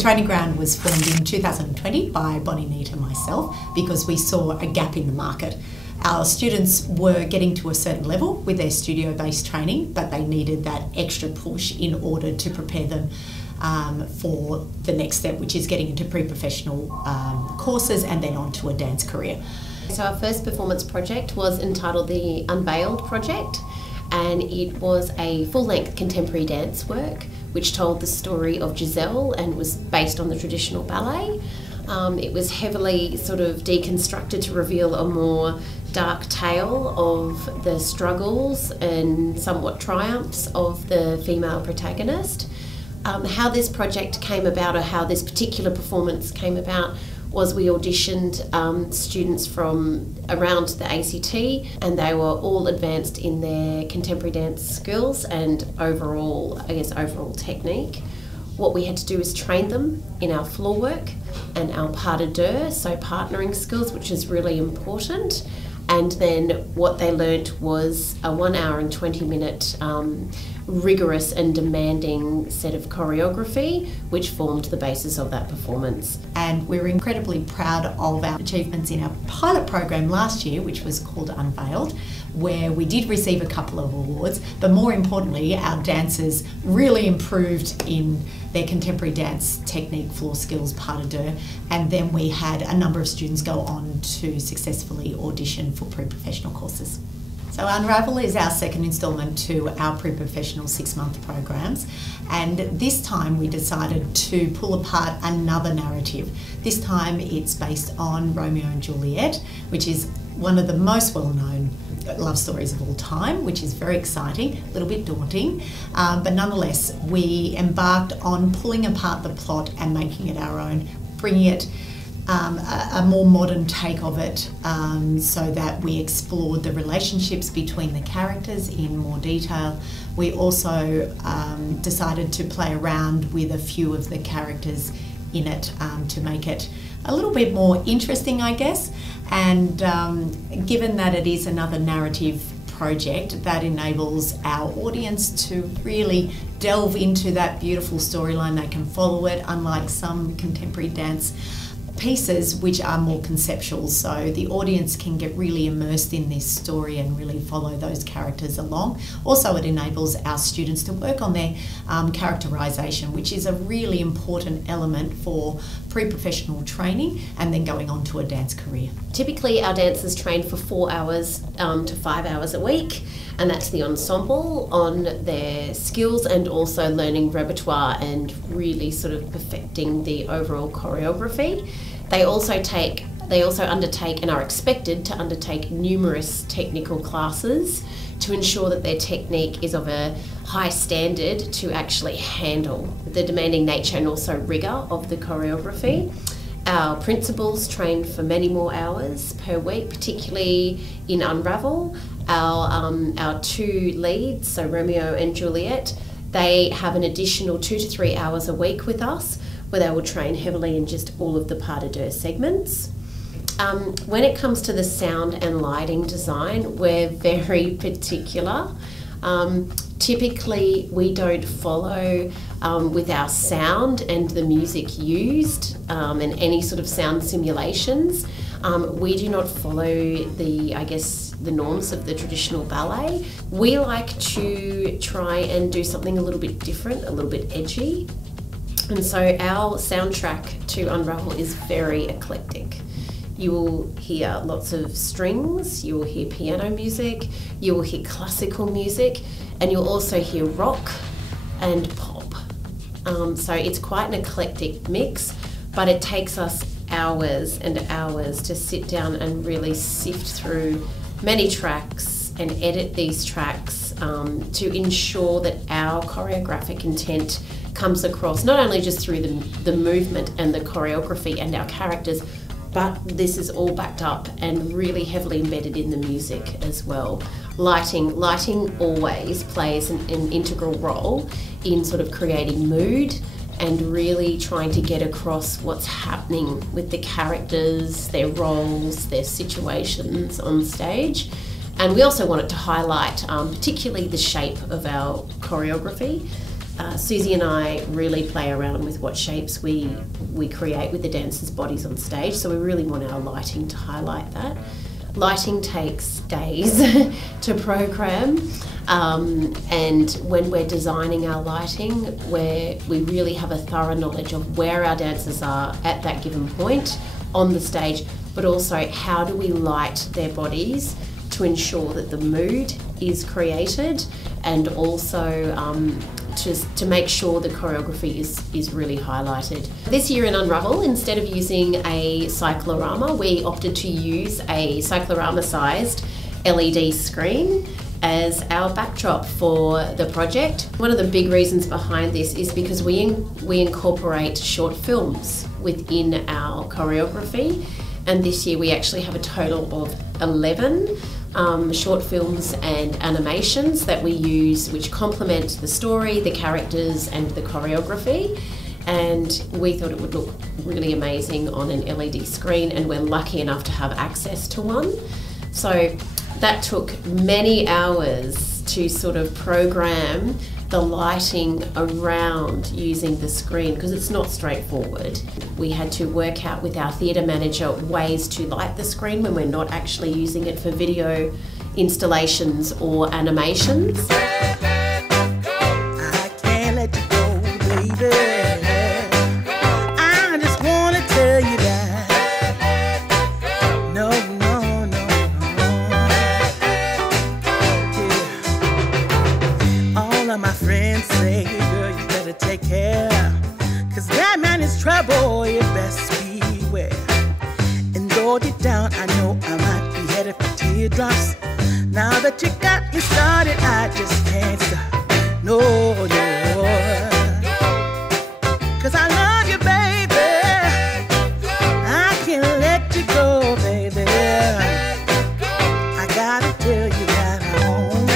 training ground was formed in 2020 by Neate and myself because we saw a gap in the market. Our students were getting to a certain level with their studio-based training, but they needed that extra push in order to prepare them for the next step, which is getting into pre-professional courses and then on to a dance career. So our first performance project was entitled the Unveiled Project, and it was a full-length contemporary dance work which told the story of Giselle and was based on the traditional ballet. It was heavily sort of deconstructed to reveal a more dark tale of the struggles and somewhat triumphs of the female protagonist. How this project came about, or how this particular performance came about, was we auditioned students from around the ACT, and they were all advanced in their contemporary dance skills and overall technique. What we had to do is train them in our floor work and our pas de deux, so partnering skills, which is really important. And then what they learnt was a 1 hour and 20-minute rigorous and demanding set of choreography, which formed the basis of that performance. And we're incredibly proud of our achievements in our pilot program last year, which was called Unveiled, where we did receive a couple of awards, but more importantly, our dancers really improved in their contemporary dance technique, floor skills, pas de deux, and then we had a number of students go on to successfully audition for pre-professional courses. So Unravel is our second instalment to our pre-professional 6-month programs, and this time we decided to pull apart another narrative. This time it's based on Romeo and Juliet, which is one of the most well-known love stories of all time, which is very exciting, a little bit daunting, but nonetheless we embarked on pulling apart the plot and making it our own, bringing it a more modern take of it, so that we explored the relationships between the characters in more detail. We also decided to play around with a few of the characters in it to make it a little bit more interesting, I guess, and given that it is another narrative project, that enables our audience to really delve into that beautiful storyline. They can follow it, unlike some contemporary dance pieces which are more conceptual, so the audience can get really immersed in this story and really follow those characters along. Also, it enables our students to work on their characterisation, which is a really important element for pre-professional training and then going on to a dance career. Typically our dancers train for 4 hours to 5 hours a week, and that's the ensemble on their skills and also learning repertoire and really sort of perfecting the overall choreography. They also undertake and are expected to undertake numerous technical classes to ensure that their technique is of a high standard to actually handle the demanding nature and also rigour of the choreography. Our principals train for many more hours per week, particularly in Unravel. Our two leads, so Romeo and Juliet, they have an additional 2 to 3 hours a week with us, where they will train heavily in just all of the pas de deux segments. When it comes to the sound and lighting design, we're very particular. Typically we don't follow with our sound and the music used and any sort of sound simulations. We do not follow the norms of the traditional ballet. We like to try and do something a little bit different, a little bit edgy. And so our soundtrack to Unravel is very eclectic. You will hear lots of strings, you will hear piano music, you will hear classical music, and you'll also hear rock and pop. So it's quite an eclectic mix, but it takes us hours and hours to sit down and really sift through many tracks and edit these tracks to ensure that our choreographic intent comes across, not only just through the movement and the choreography and our characters, but this is all backed up and really heavily embedded in the music as well. Lighting always plays an integral role in sort of creating mood and really trying to get across what's happening with the characters, their roles, their situations on stage. And we also wanted to highlight particularly the shape of our choreography. Suzy and I really play around with what shapes we create with the dancers' bodies on stage, so we really want our lighting to highlight that. Lighting takes days to program, and when we're designing our lighting, we really have a thorough knowledge of where our dancers are at that given point on the stage, but also how do we light their bodies to ensure that the mood is created, and also to make sure the choreography is really highlighted. This year in Unravel, instead of using a cyclorama, we opted to use a cyclorama-sized LED screen as our backdrop for the project. One of the big reasons behind this is because we incorporate short films within our choreography, and this year we actually have a total of 11 short films and animations that we use, which complement the story, the characters and the choreography, and we thought it would look really amazing on an LED screen, and we're lucky enough to have access to one. So that took many hours to sort of program the lighting around using the screen, because it's not straightforward. We had to work out with our theatre manager ways to light the screen when we're not actually using it for video installations or animations. I can't let you go, baby. I just want to tell you that. No, no, no, no. Yeah. All of my friends say, girl, you better take care, 'cause that man is trouble, you best beware. And though deep down, I know I might be headed for teardrops. Now that you got me started, I just can't stop. No, no. 'Cause I love you, baby. I can't let you go, baby. I gotta tell you that I won't.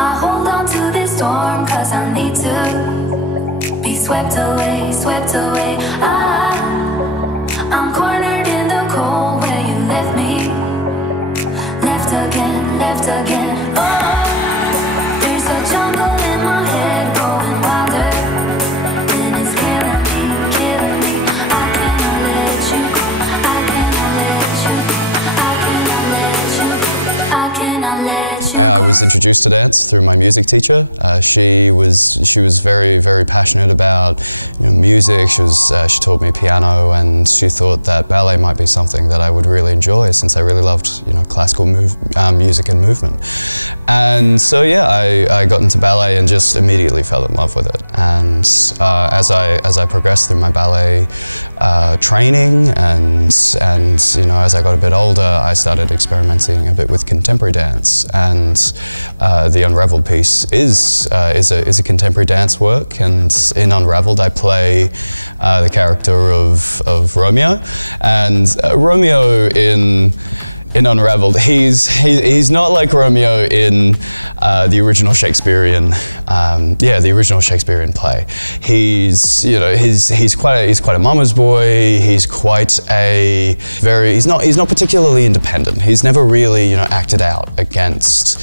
I hold on to this storm 'cause I need to be swept away, swept away. I'm cornered in the cold where you left me, left again, left again. Oh, there's a jungle in my head going wilder, and it's killing me, killing me. I cannot let you go, I cannot let you, I cannot let you, I cannot let you. I was introduced to dance through my music teacher. She was very, very passionate about music. She taught me piano, and she thought that ballet might be something that I would really enjoy, since I really loved classical music and movement. And so yeah, I got into ballet and just immediately fell in love with it. And as I progressed through my ballet training, and as I got a bit older, I started experimenting a bit with contemporary dance. And the Unraveled piece is a contemporary dance work, and in Unraveled I play the character of Romeo. And Romeo in Unraveled, he's not like Romeo in the original Shakespearean, the original Shakespearean play. He's quite a mama's boy. He's not particularly independent. He's never really acted out against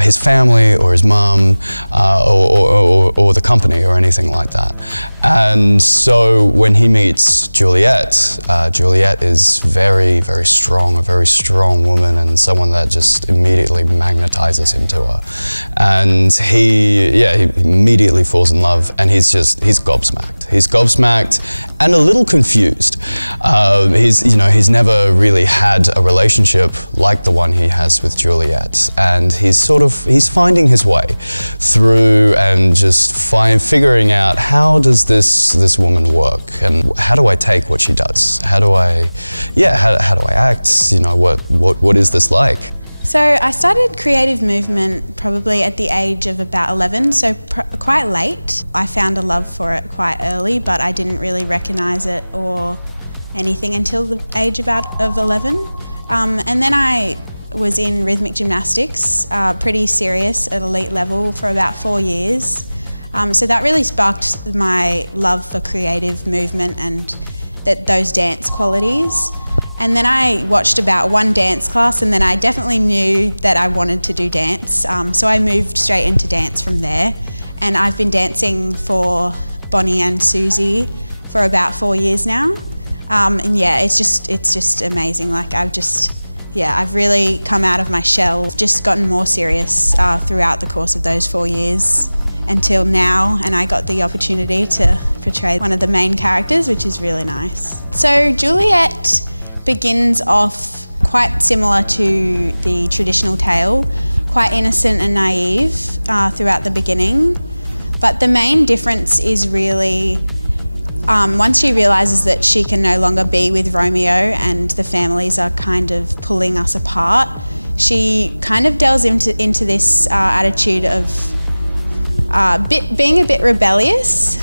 his family or his mum or the company or anything like that. And so when he meets Juliet, Juliet is very, very strong, a very strong woman, and someone that just immediately magnetizes him to her. And he immediately falls in love, and he's gobsmacked. He's gobsmacked and a little confused. He's never really had a relationship like the one he has with Juliet, and he's finding his way through and just figuring out, how does this woman work, and how do I take what she does? How do I act? What is this like? So I started creative movement probably at the age of about 11, so quite late. I found a love for it quite early, but I didn't really recognise it or anything until the age of 11. And then I was in rhythmic gymnastics, pretty serious at elite level for about 4 years. So that really sparked my love for creative movement and those dance qualities. And then I watched about one dance class, and then I definitely knew that I wanted to do dance. So I moved straight into dance from there. And I've been dancing for Bonnie and Suzy for about 4 years now. And yeah, it's just amazing. Like I've really come out of my shell, just gotten more serious throughout the course of those 4 years until now, and I got the opportunity to portray one of the main characters, which is really nice. So Juliet begins off quite similar to the traditional tale, quite innocent and naive throughout the beginning, but the main difference is really once she realises that she can no longer be with Romeo and the families are kind of pulling us apart, she kind of delves into this attitude of being a bit rebellious,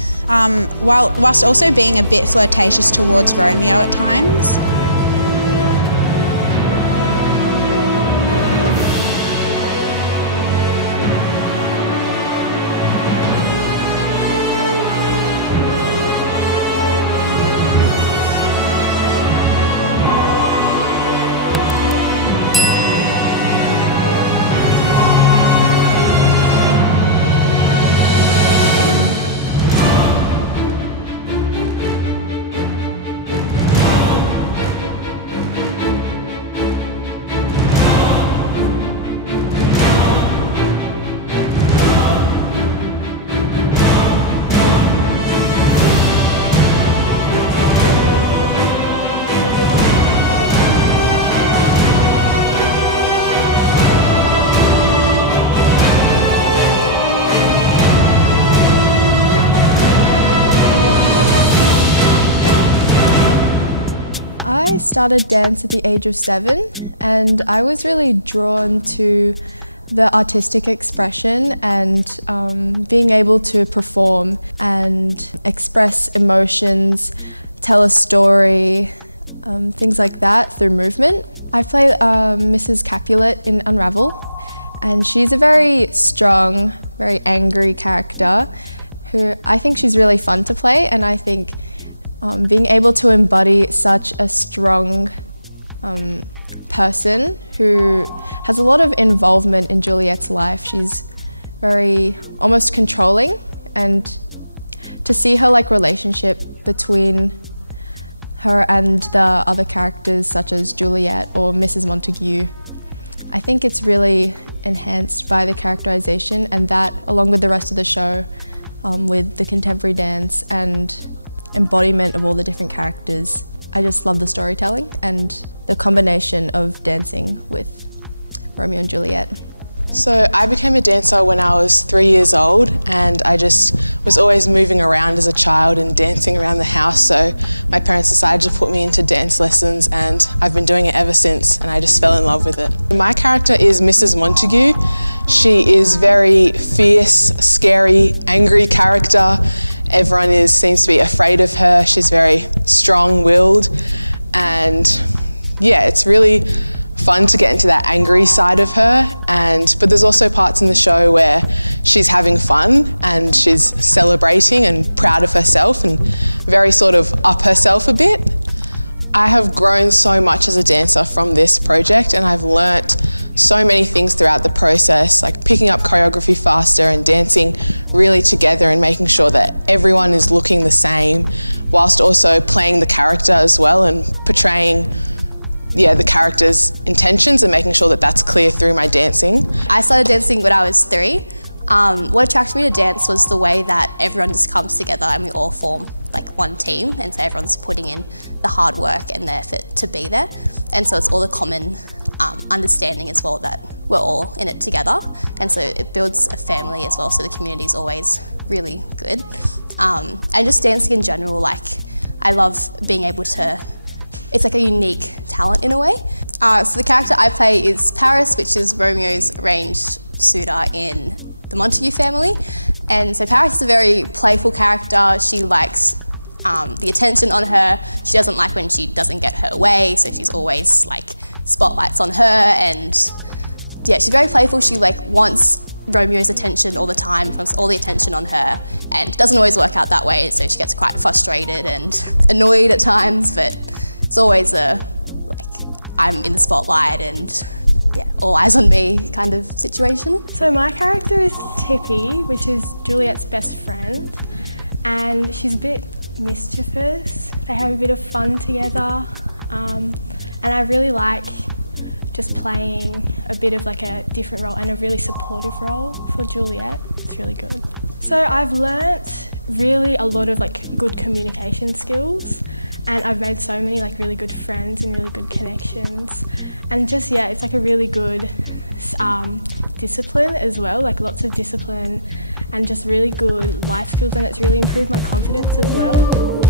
whilst also being a bit flirtatious towards Romeo at times. I started dance at the age of 7, and I was really drawn to the artistic expression and being able to perform and express emotions, tell a story, things like that through movement. I play Mrs. Capulet in Unravel, and she's a very strong, very angry character who I think she's really fun to play, and I think being able to embody such a strong person who has a lot of involvement in Juliet's life. She's very almost controlling, and to see her relationship between her and the other characters such as Juliet or Mrs. Montague, I think it's really enhanced by the characterization, and that along with the rest of the show with the contemporary dance and embodiment of all the different characters. I just love the storytelling and the combination of dancing with Romeo and Juliet. So I became a dancer when I was 3 years old, and I just was always moving around as a child and dancing around the house, so my parents decided to put me into dance lessons, and I've been doing it ever since, and I just fell in love with it. My character is Mrs. Montague. She is very fierce, scary, angry character. Everyone seems to be afraid of her. She's very strong-willed, and yeah, it's really fun to get into that angry side of her, but there's also parts in the show where she's having fun and she's celebrating and proud of herself and very sort of up herself a bit. I have grown so much as a dancer from this project, and I've learnt so many things throughout the process, like picking up choreography faster and dancing really together and making sure that everyone is looking the same, whilst also playing the character as well and portraying the character's intentions and making sure that that's clear through my dancing. I started dancing when I was 3. What attracted me to dance was the way that everyone just comes together and we all form like one team, and so everyone's putting in the hard work and the effort to be there, and so it's all the common understanding as well that we're all in it together, and so it builds a family as well, so the community is always really good. And just dancing in general, like I love being able to, it's like a unique talent in a way. So the character I play is Paris, which is Romeo's arranged suitor in the Montague family. And so Paris is a very playful character. She likes the attention on her. She doesn't like when she doesn't get her way, so she's always like spotlights on her, and yeah, she's very playful. She like wants Romeo's attention all the time, wants all the attention on her, and it doesn't always work out that way, so she gets quite frustrated and annoyed at times, but it's always a like I'm in the spotlight and yeah, all eyes on me kind of situation. So my character is Tippy, which is Juliet's best friend, and she's a bit mischievous. They have a bit of fun together, and I really like just playing a bit of like a different role and a really supportive role for Juliet. It's really good. So I've learnt really a lot of like good communication skills, and I've made so many like really good friends and really good connections, and just yeah, it's like a really good discipline as well, like lots of discipline and just really good life skills, and it's really improved my confidence as well.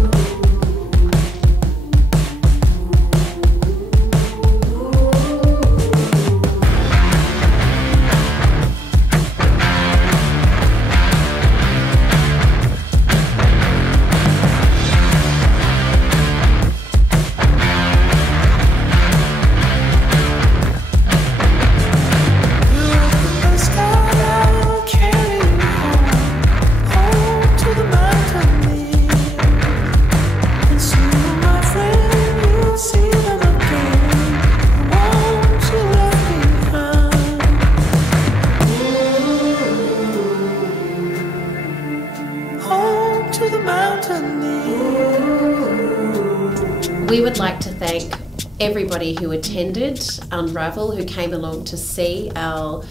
We would like to thank everybody who attended Unravel, who came along to see our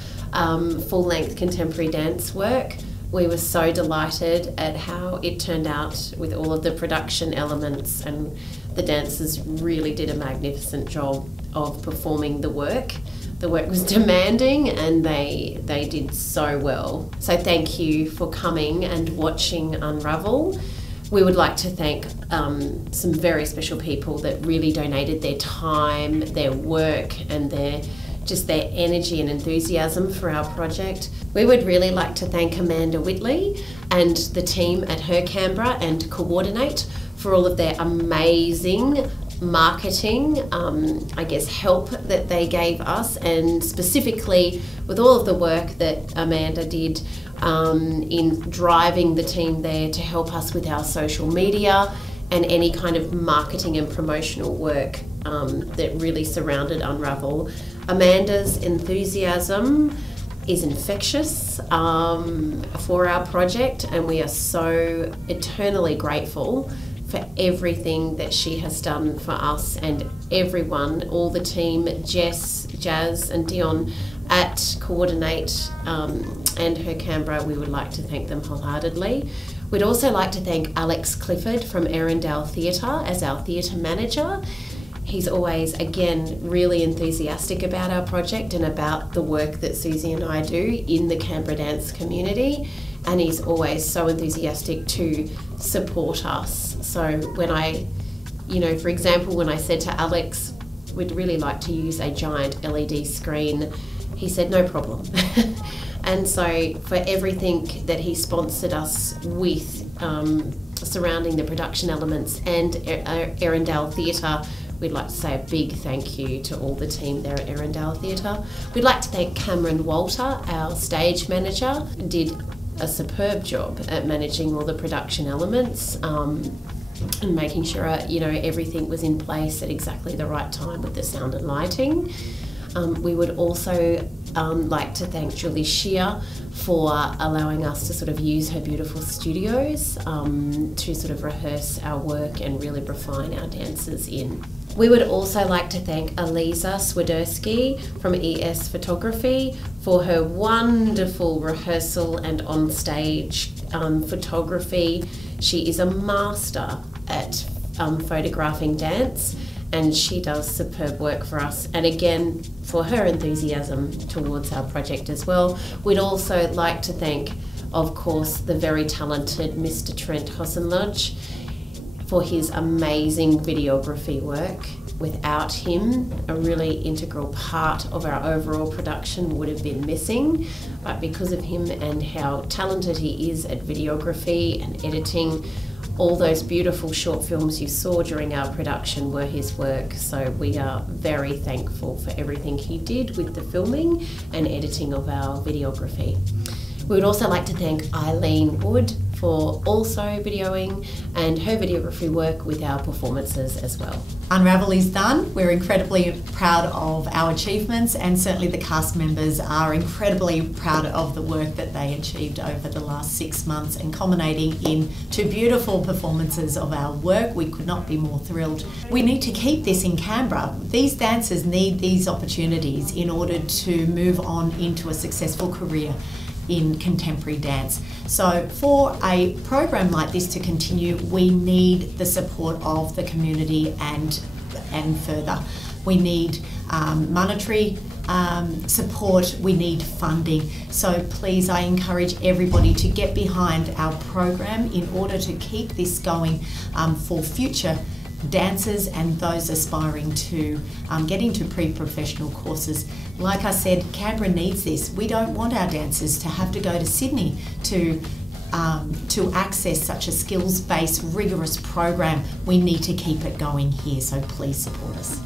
full-length contemporary dance work. We were so delighted at how it turned out with all of the production elements, and the dancers really did a magnificent job of performing the work. The work was demanding and they did so well. So thank you for coming and watching Unravel. We would like to thank some very special people that really donated their time, their work, and their energy and enthusiasm for our project. We would really like to thank Amanda Whitley and the team at her Canberra and Coordinate for all of their amazing marketing, help that they gave us, and specifically with all of the work that Amanda did in driving the team there to help us with our social media and any kind of marketing and promotional work that really surrounded Unravel. Amanda's enthusiasm is infectious for our project, and we are so eternally grateful for everything that she has done for us and everyone, all the team, Jess, Jazz and Dion at Coordinate and her Canberra. We would like to thank them wholeheartedly. We'd also like to thank Alex Clifford from Arundel Theatre as our theatre manager. He's always, again, really enthusiastic about our project and about the work that Suzy and I do in the Canberra dance community, and he's always so enthusiastic to support us. So when for example, when I said to Alex, we'd really like to use a giant LED screen, he said no problem. And so for everything that he sponsored us with surrounding the production elements and Arundel Theatre, we'd like to say a big thank you to all the team there at Arundel Theatre. We'd like to thank Cameron Walter, our stage manager, did a superb job at managing all the production elements and making sure everything was in place at exactly the right time with the sound and lighting. We would also like to thank Julie Shear for allowing us to sort of use her beautiful studios to sort of rehearse our work and really refine our dances in. We would also like to thank Eliza Swiderski from ES Photography for her wonderful rehearsal and on-stage photography. She is a master at photographing dance, and she does superb work for us, and again for her enthusiasm towards our project as well. We'd also like to thank, of course, the very talented Mr. Trent Hossenlodge for his amazing videography work. Without him, a really integral part of our overall production would have been missing, but because of him and how talented he is at videography and editing, All those beautiful short films you saw during our production were his work, so we are very thankful for everything he did with the filming and editing of our videography. We would also like to thank Eileen Wood for also videoing and her videography work with our performances as well. Unravel is done. We're incredibly proud of our achievements, and certainly the cast members are incredibly proud of the work that they achieved over the last 6 months and culminating in 2 beautiful performances of our work. We could not be more thrilled. We need to keep this in Canberra. These dancers need these opportunities in order to move on into a successful career in contemporary dance. So for a program like this to continue, we need the support of the community and further. We need monetary support, we need funding. So please, I encourage everybody to get behind our program in order to keep this going for future dancers and those aspiring to get into pre-professional courses. Like I said, Canberra needs this. We don't want our dancers to have to go to Sydney to access such a skills-based, rigorous program. We need to keep it going here, so please support us.